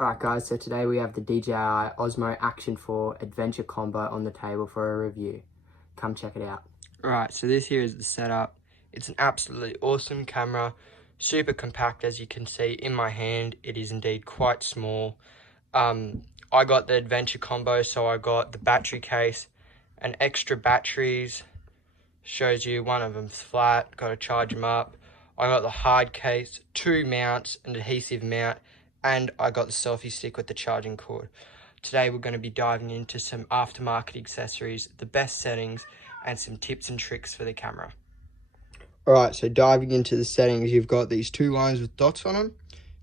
Alright guys, so today we have the DJI Osmo Action 4 Adventure Combo on the table for a review. Come check it out. Alright, so this here is the setup. It's an absolutely awesome camera, super compact as you can see in my hand. It is indeed quite small. I got the Adventure Combo, so I got the battery case and extra batteries. Shows you one of them's flat, got to charge them up. I got the hard case, 2 mounts, an adhesive mount, and I got the selfie stick with the charging cord. Today we're going to be diving into some aftermarket accessories, the best settings, and some tips and tricks for the camera. Alright, so diving into the settings, you've got these 2 lines with dots on them.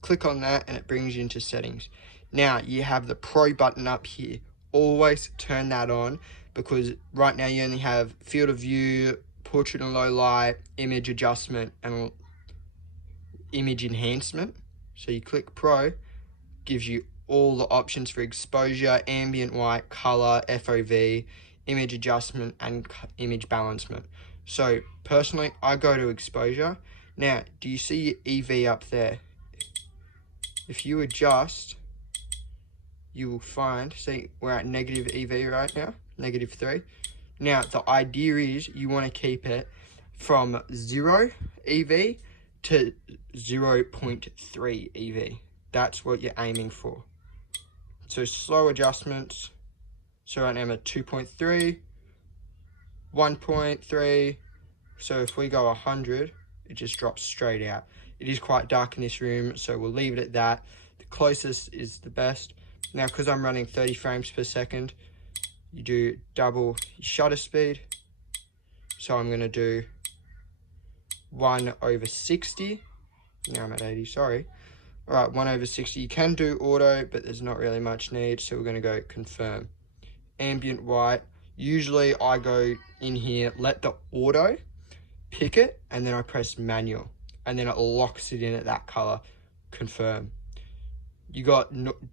Click on that and it brings you into settings. Now you have the Pro button up here. Always turn that on because right now you only have field of view, portrait and low light, image adjustment, and image enhancement. So you click Pro, gives you all the options for exposure, ambient white, color, FOV, image adjustment, and image balancement. So personally, I go to exposure. Now, do you see your EV up there? If you adjust, you will find, see, we're at negative EV right now, -3. Now, the idea is you want to keep it from 0 EV to 0.3 EV. That's what you're aiming for. So slow adjustments. So right now I'm at 2.3, 1.3. So if we go 100, it just drops straight out. It is quite dark in this room, so we'll leave it at that. The closest is the best. Now, because I'm running 30 frames per second, you do double shutter speed. So I'm going to do 1/60. Now I'm at 80, sorry. All right, 1/60. You can do auto, but there's not really much need, so we're going to go confirm. Ambient white. Usually I go in here, let the auto pick it, and then I press manual, and then it locks it in at that color. Confirm. You got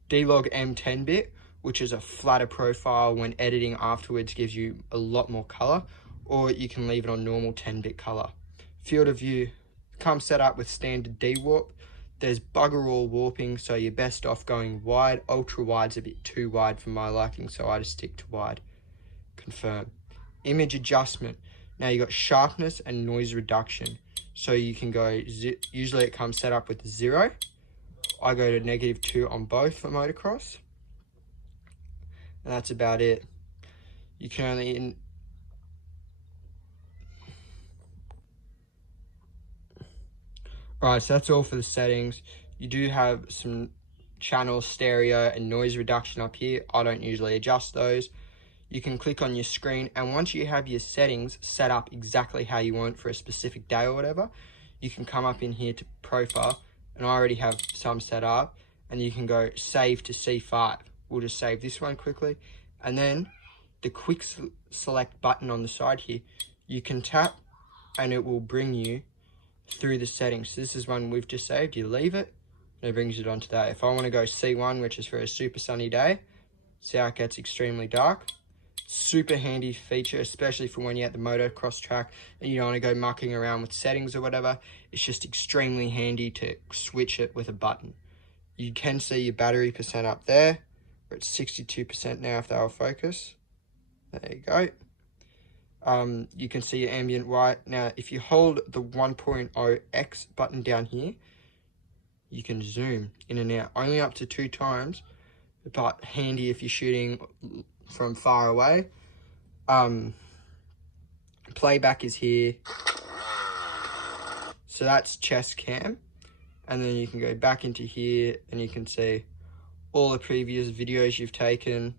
D-Log M10 bit, which is a flatter profile. When editing afterwards gives you a lot more color, or you can leave it on normal 10-bit color. Field of view comes set up with standard D-warp. There's bugger all warping, so you're best off going wide. Ultra wide's a bit too wide for my liking, so I just stick to wide. Confirm. Image adjustment. Now you got sharpness and noise reduction. So you can go, usually it comes set up with 0. I go to -2 on both for motocross. And that's about it. You can only... Alright, so that's all for the settings. You do have some channel stereo and noise reduction up here. I don't usually adjust those. You can click on your screen, and once you have your settings set up exactly how you want for a specific day or whatever, you can come up in here to profile, and I already have some set up, and you can go save to C5. We'll just save this one quickly, and then the quick select button on the side here, you can tap and it will bring you through the settings. So this is one we've just saved. You leave it and it brings it onto that. If I want to go C1, which is for a super sunny day, see how it gets extremely dark. Super handy feature, especially for when you're at the motocross track and you don't want to go mucking around with settings or whatever. It's just extremely handy to switch it with a button. You can see your battery percent up there. We're at 62% now if they'll focus. There you go. You can see your ambient white. Now, if you hold the 1.0x button down here, you can zoom in and out, only up to 2 times, but handy if you're shooting from far away. Playback is here. So that's chest cam. And then you can go back into here and you can see all the previous videos you've taken.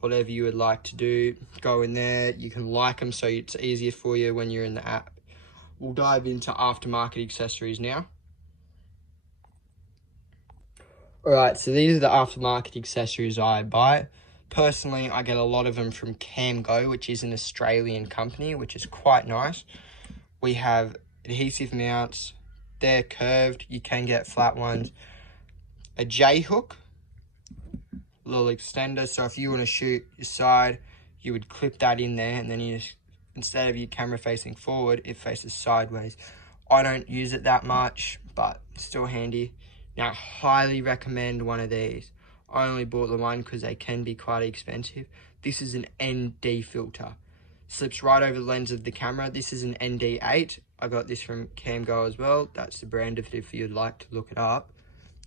Whatever you would like to do, go in there. You can like them so it's easier for you when you're in the app. We'll dive into aftermarket accessories now. Alright, so these are the aftermarket accessories I buy. Personally, I get a lot of them from CamGo, which is an Australian company, which is quite nice. We have adhesive mounts. They're curved. You can get flat ones. A J-hook. Little extender, so if you want to shoot your side, you would clip that in there, and then you just, instead of your camera facing forward, it faces sideways. I don't use it that much, but still handy. Now, I highly recommend one of these. I only bought the one because they can be quite expensive. This is an ND filter. Slips right over the lens of the camera. This is an ND8. I got this from CamGo as well. That's the brand of it if you'd like to look it up.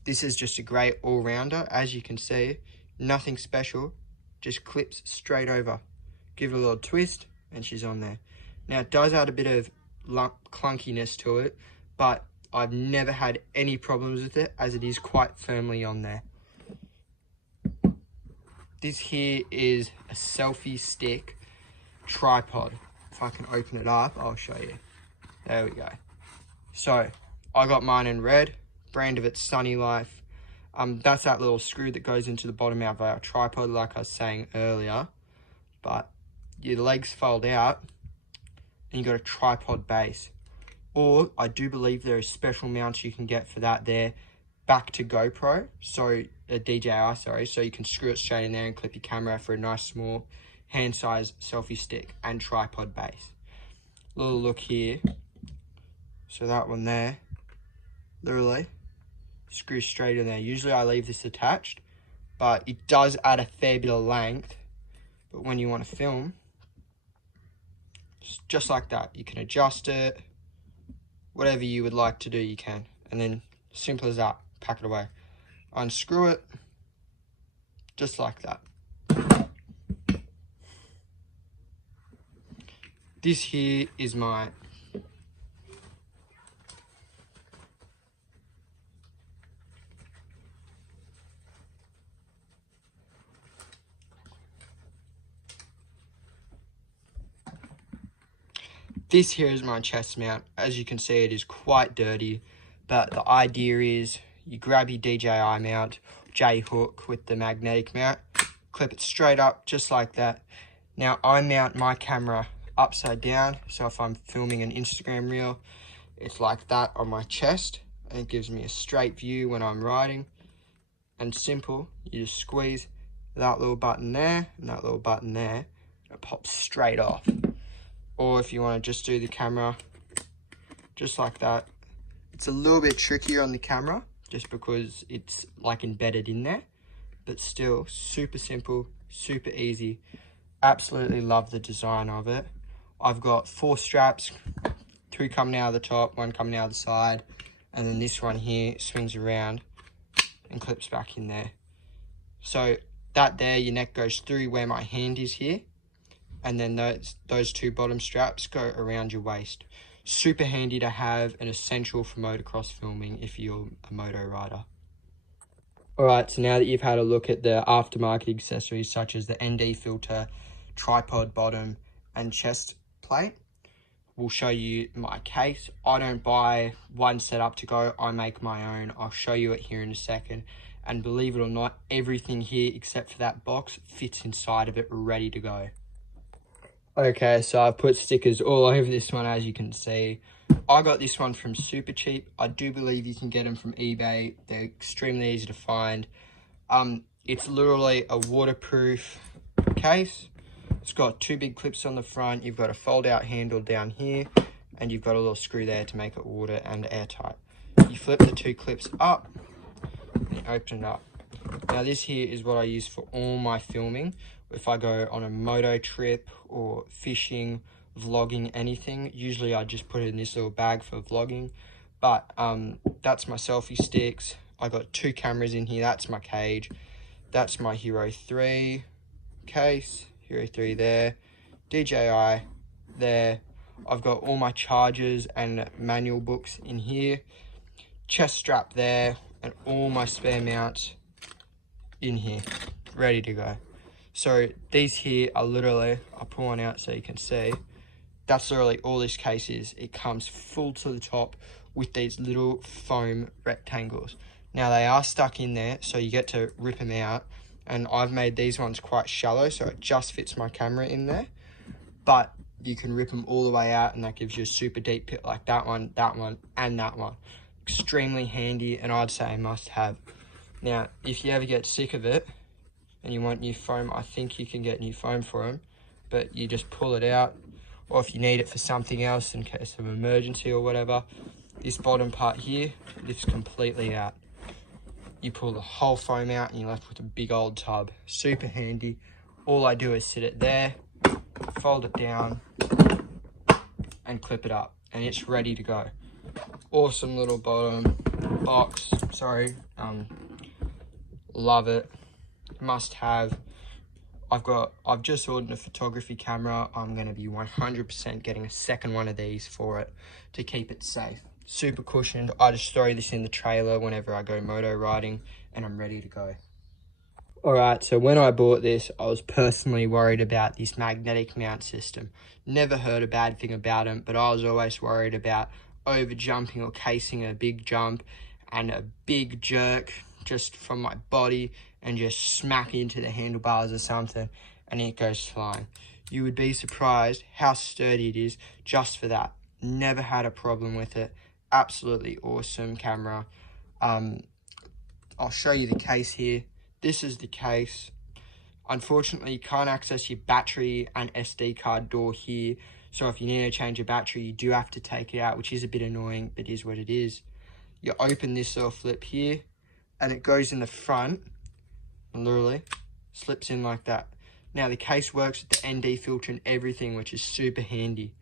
This is just a great all-rounder. As you can see, nothing special, just clips straight over. Give it a little twist and she's on there. Now, it does add a bit of clunkiness to it, but I've never had any problems with it as it is quite firmly on there. This here is a selfie stick tripod. If I can open it up, I'll show you. There we go. So, I got mine in red. Brand of it's Sunny Life. That's that little screw that goes into the bottom of our tripod, like I was saying earlier. But your legs fold out and you got a tripod base. Or I do believe there are special mounts you can get for that there, back to GoPro, so a DJI, sorry, so you can screw it straight in there and clip your camera for a nice small hand-sized selfie stick and tripod base. Little look here. So that one there, literally screws straight in there. Usually I leave this attached, but it does add a fair bit of length. But when you want to film, just like that, you can adjust it. Whatever you would like to do, you can. And then, simple as that, pack it away. Unscrew it, just like that. This here is my This here is my chest mount. As you can see, it is quite dirty, but the idea is you grab your DJI mount, J-hook with the magnetic mount, clip it straight up just like that. Now I mount my camera upside down, so if I'm filming an Instagram reel, it's like that on my chest, and it gives me a straight view when I'm riding. And simple, you just squeeze that little button there and that little button there, and it pops straight off. Or if you want to just do the camera just like that. It's a little bit trickier on the camera just because it's like embedded in there, but still super simple, super easy. Absolutely love the design of it. I've got 4 straps, 2 coming out of the top, 1 coming out of the side, and then this one here swings around and clips back in there. So that there, your neck goes through where my hand is here, and then those 2 bottom straps go around your waist. Super handy to have and essential for motocross filming if you're a moto rider. Alright, so now that you've had a look at the aftermarket accessories such as the ND filter, tripod bottom and chest plate, we'll show you my case. I don't buy one setup to go, I make my own. I'll show you it here in a second. And believe it or not, everything here except for that box fits inside of it ready to go. Okay, so I've put stickers all over this one, as you can see. I got this one from Super Cheap. I do believe you can get them from eBay. They're extremely easy to find. It's literally a waterproof case. It's got 2 big clips on the front. You've got a fold-out handle down here, and you've got a little screw there to make it water and airtight. You flip the 2 clips up, and you open it up. Now this here is what I use for all my filming. If I go on a moto trip or fishing, vlogging, anything, usually I just put it in this little bag for vlogging. But that's my selfie sticks. I got 2 cameras in here. That's my cage. That's my Hero 3 case. Hero 3 there. DJI there. I've got all my chargers and manual books in here. Chest strap there. And all my spare mounts in here. Ready to go. So these here are literally, I'll pull one out so you can see, that's literally all this case is. It comes full to the top with these little foam rectangles. Now they are stuck in there, so you get to rip them out, and I've made these ones quite shallow so it just fits my camera in there, but you can rip them all the way out and that gives you a super deep pit like that one, and that one. Extremely handy, and I'd say a must have. Now if you ever get sick of it and you want new foam, I think you can get new foam for them, but you just pull it out, or if you need it for something else in case of emergency or whatever, this bottom part here lifts completely out. you pull the whole foam out and you're left with a big old tub. Super handy. All I do is sit it there, fold it down, and clip it up, and it's ready to go. Awesome little bottom box, sorry. Love it, must have. I've just ordered a photography camera. I'm going to be 100% getting a second one of these for it to keep it safe. Super cushioned. I just throw this in the trailer whenever I go moto riding and I'm ready to go. Alright, so when I bought this, I was personally worried about this magnetic mount system. Never heard a bad thing about them, but I was always worried about over jumping or casing a big jump and a big jerk just from my body and just smack into the handlebars or something and it goes flying. You would be surprised how sturdy it is just for that. Never had a problem with it. Absolutely awesome camera. I'll show you the case here. This is the case. Unfortunately, you can't access your battery and SD card door here. So if you need to change your battery, you do have to take it out, which is a bit annoying, but is what it is. You open this little flip here and it goes in the front. Literally slips in like that. Now the case works with the ND filter and everything, which is super handy.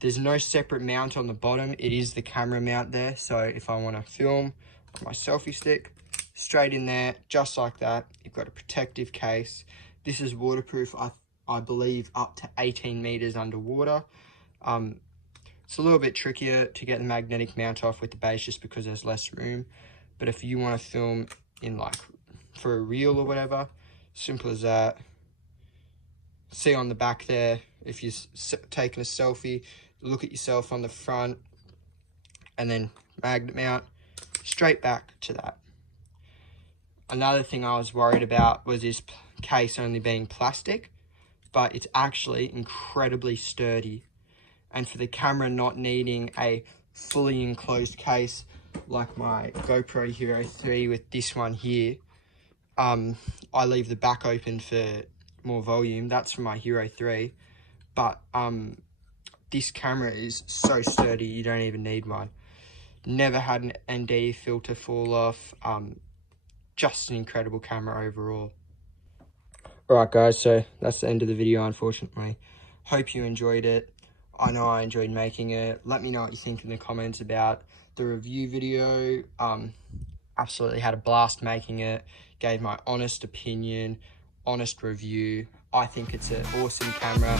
There's no separate mount on the bottom. It is the camera mount there. So if I want to film on my selfie stick, straight in there, just like that. You've got a protective case. This is waterproof, I believe, up to 18 meters underwater. It's a little bit trickier to get the magnetic mount off with the base just because there's less room. But if you want to film in like for a reel or whatever, simple as that. See on the back there, if you're taking a selfie, look at yourself on the front and then magnet mount straight back to that. Another thing I was worried about was this case only being plastic, but it's actually incredibly sturdy. And for the camera not needing a fully enclosed case like my GoPro Hero 3 with this one here, I leave the back open for more volume. That's for my Hero 3, but this camera is so sturdy you don't even need one. Never had an ND filter fall off. Just an incredible camera overall. Alright guys, so that's the end of the video, unfortunately. Hope you enjoyed it. I know I enjoyed making it. Let me know what you think in the comments about the review video. Absolutely had a blast making it. Gave my honest opinion, honest review. I think it's an awesome camera.